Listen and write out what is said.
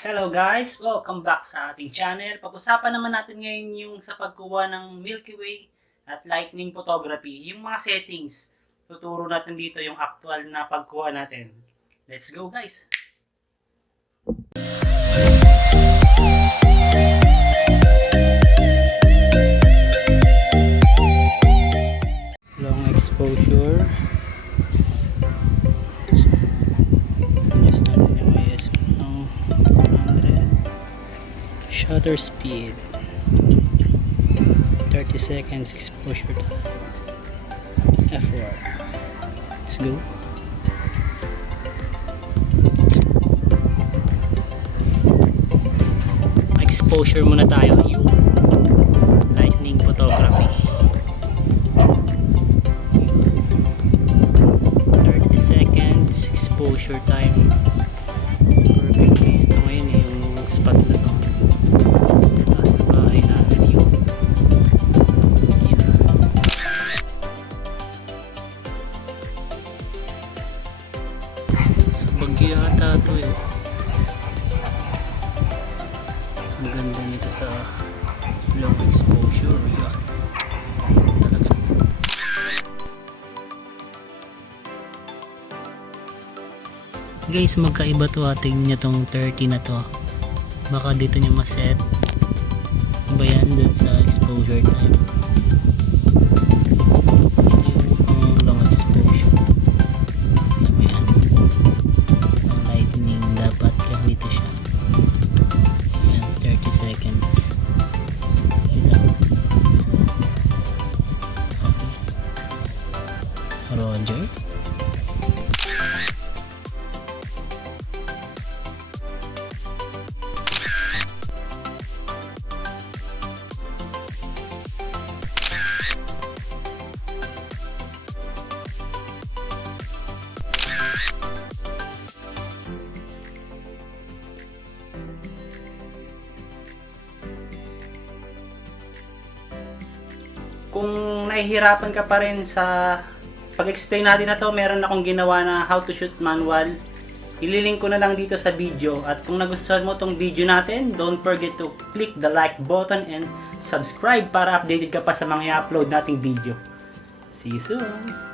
Hello guys! Welcome back sa ating channel. Pag-usapan naman natin ngayon yung sa pagkuha ng Milky Way at lightning photography. Yung mga settings. Tuturo natin dito yung actual na pagkuha natin. Let's go guys! Long exposure. Shutter speed 30 seconds exposure time. F4. Let's go. Exposure muna tayo yung lightning photography. 30 seconds exposure time. Perfect case to ngayon yung spot na to. Bagyo ata ito eh. Ang ganda nito sa long exposure. Yan. Talaga. Guys, magkaiba to. Tingnan nyo tong 30 na to. Baka dito nyo maset. Iba yan dun sa exposure time. Roger. Kung nahihirapan ka pa rin sa pag-explain natin na to, meron akong ginawa na how to shoot manual. Ililink ko na lang dito sa video. At kung nagustuhan mo tong video natin, don't forget to click the like button and subscribe para updated ka pa sa mga i-upload nating video. See you soon!